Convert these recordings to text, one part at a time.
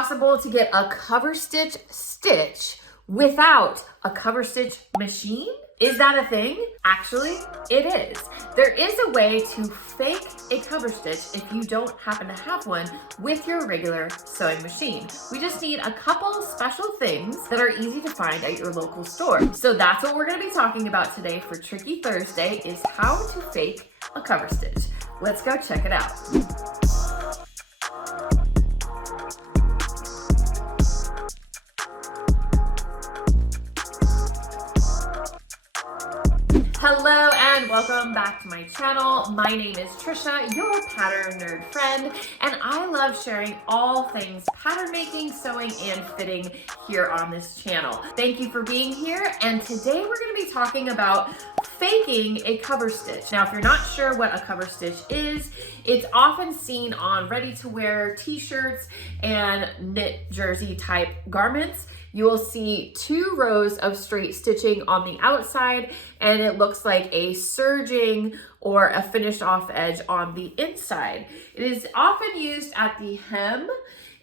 possible to get a cover stitch stitch without a cover stitch machine? Is that a thing? Actually, it is. There is a way to fake a cover stitch if you don't happen to have one with your regular sewing machine. We just need a couple special things that are easy to find at your local store. So that's what we're gonna be talking about today for Tricky Thursday, is how to fake a cover stitch. Let's go check it out. Hello and welcome back to my channel. My name is Trisha, your pattern nerd friend, and I love sharing all things pattern making, sewing, and fitting here on this channel. Thank you for being here, and today we're going to be talking about faking a cover stitch. Now, if you're not sure what a cover stitch is, it's often seen on ready-to-wear t-shirts and knit jersey type garments. You will see 2 rows of straight stitching on the outside, and it looks like a serging or a finished off edge on the inside. It is often used at the hem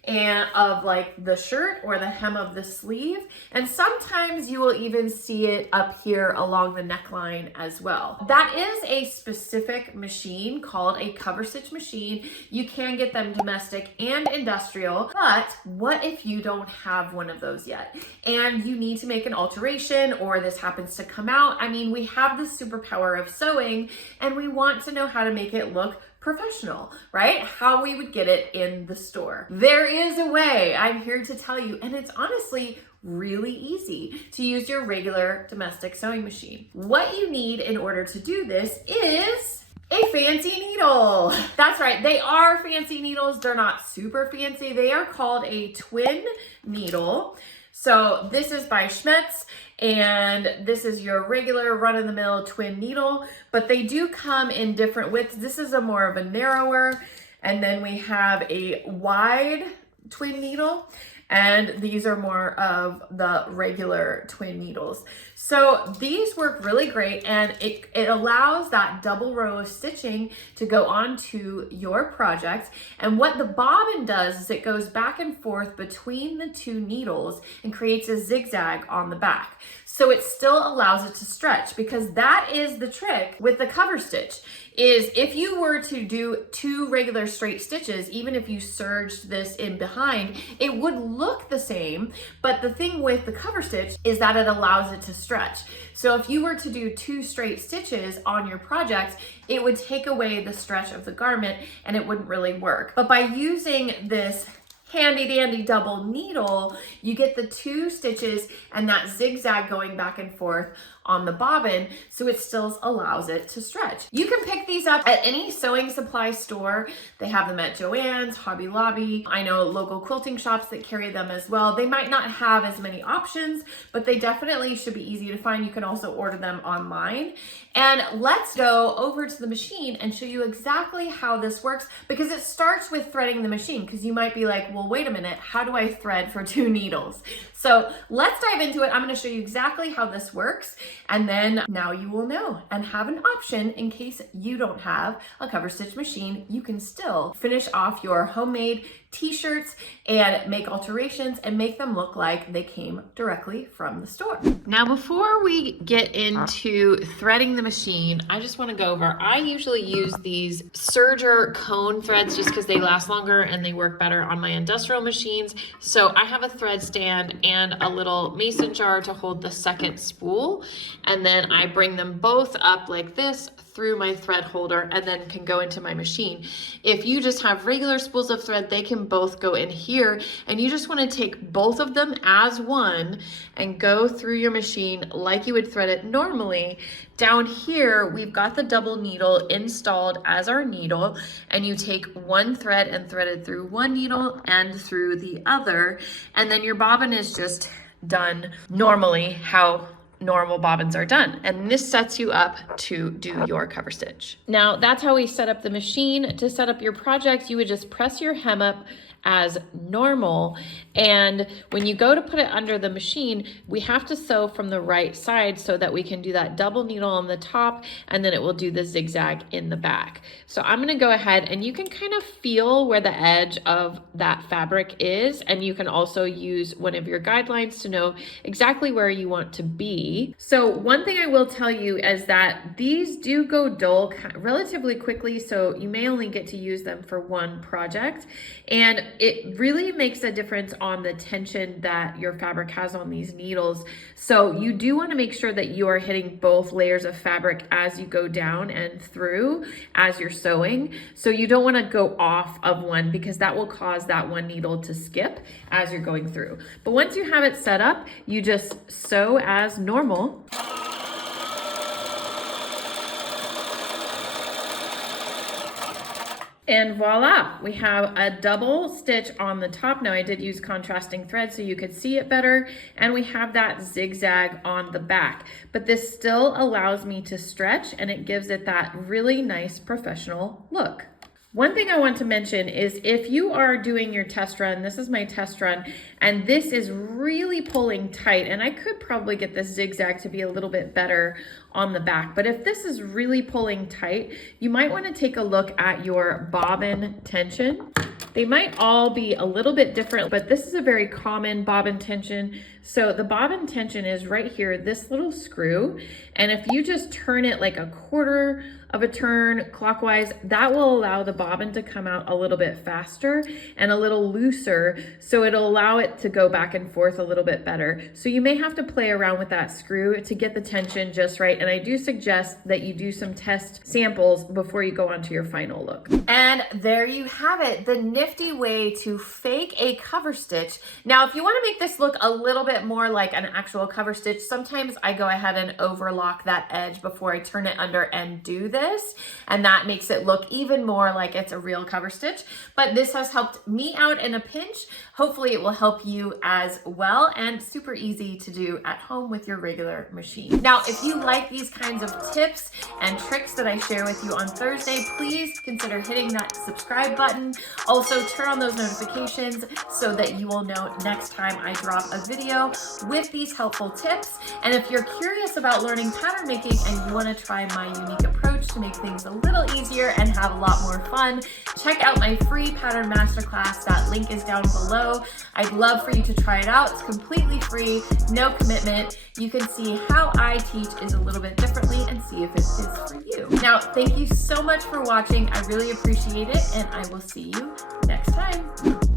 and of like the shirt or the hem of the sleeve, and sometimes you will even see it up here along the neckline as well. That is a specific machine called a cover stitch machine. You can get them domestic and industrial, but what if you don't have one of those yet and you need to make an alteration, or this happens to come out? I mean, we have the superpower of sewing and we want to know how to make it look professional, right? How we would get it in the store. There is a way, I'm here to tell you, and it's honestly really easy to use your regular domestic sewing machine. What you need in order to do this is a fancy needle. That's right, they are fancy needles. They're not super fancy. They are called a twin needle. So this is by Schmetz, and this is your regular run-of-the-mill twin needle, but they do come in different widths. This is a more of a narrower, and then we have a wide twin needle, and these are more of the regular twin needles. So these work really great, and it allows that double row of stitching to go onto your project. And what the bobbin does is it goes back and forth between the 2 needles and creates a zigzag on the back. So it still allows it to stretch, because that is the trick with the cover stitch. Is if you were to do 2 regular straight stitches, even if you serged this in behind, it would look the same. But the thing with the cover stitch is that it allows it to stretch. So if you were to do 2 straight stitches on your project, it would take away the stretch of the garment and it wouldn't really work. But by using this handy dandy double needle, you get the 2 stitches and that zigzag going back and forth on the bobbin, so it still allows it to stretch. You can pick these up at any sewing supply store. They have them at Joann's, Hobby Lobby. I know local quilting shops that carry them as well. They might not have as many options, but they definitely should be easy to find. You can also order them online. And let's go over to the machine and show you exactly how this works, because it starts with threading the machine, because you might be like, well, wait a minute, how do I thread for 2 needles? So let's dive into it. I'm going to show you exactly how this works, and then now you will know and have an option in case you don't have a cover stitch machine. You can still finish off your homemade t-shirts and make alterations and make them look like they came directly from the store. Now, before we get into threading the machine, I just want to go over, I usually use these serger cone threads just because they last longer and they work better on my industrial machines. So I have a thread stand and a little mason jar to hold the second spool, and then I bring them both up like this through my thread holder and then can go into my machine. If you just have regular spools of thread, they can both go in here, and you just want to take both of them as one and go through your machine like you would thread it normally. Down here, we've got the double needle installed as our needle, and you take one thread and thread it through one needle and through the other, and then your bobbin is just done normally how normal bobbins are done. And this sets you up to do your cover stitch. Now, that's how we set up the machine. To set up your project, you would just press your hem up as normal. And when you go to put it under the machine, we have to sew from the right side so that we can do that double needle on the top, and then it will do the zigzag in the back. So I'm gonna go ahead, and you can kind of feel where the edge of that fabric is, and you can also use one of your guidelines to know exactly where you want to be. So one thing I will tell you is that these do go dull relatively quickly, so you may only get to use them for one project, and it really makes a difference on the tension that your fabric has on these needles. So you do want to make sure that you are hitting both layers of fabric as you go down and through as you're sewing. So you don't want to go off of one, because that will cause that one needle to skip as you're going through. But once you have it set up, you just sew as normal. And voila, we have a double stitch on the top. Now I did use contrasting thread so you could see it better. And we have that zigzag on the back, but this still allows me to stretch, and it gives it that really nice professional look. One thing I want to mention is if you are doing your test run, this is my test run, and this is really pulling tight, and I could probably get this zigzag to be a little bit better on the back, but if this is really pulling tight, you might want to take a look at your bobbin tension. They might all be a little bit different, but this is a very common bobbin tension. So the bobbin tension is right here, this little screw, and if you just turn it like a quarter of a turn clockwise, that will allow the bobbin to come out a little bit faster and a little looser, so it'll allow it to go back and forth a little bit better. So you may have to play around with that screw to get the tension just right, and I do suggest that you do some test samples before you go on to your final look. And there you have it, the nifty way to fake a cover stitch. Now, if you want to make this look a little bit more like an actual cover stitch, sometimes I go ahead and overlock that edge before I turn it under and do this, and that makes it look even more like it's a real cover stitch. But this has helped me out in a pinch. Hopefully it will help you as well, and super easy to do at home with your regular machine. Now, if you like these kinds of tips and tricks that I share with you on Thursday, please consider hitting that subscribe button. Also, turn on those notifications so that you will know next time I drop a video with these helpful tips. And if you're curious about learning pattern making and you want to try my unique approach to make things a little easier and have a lot more fun, check out my free pattern masterclass. That link is down below. I'd love for you to try it out. It's completely free, no commitment. You can see how I teach is a little bit differently and see if it is for you. Now, thank you so much for watching. I really appreciate it, and I will see you next time.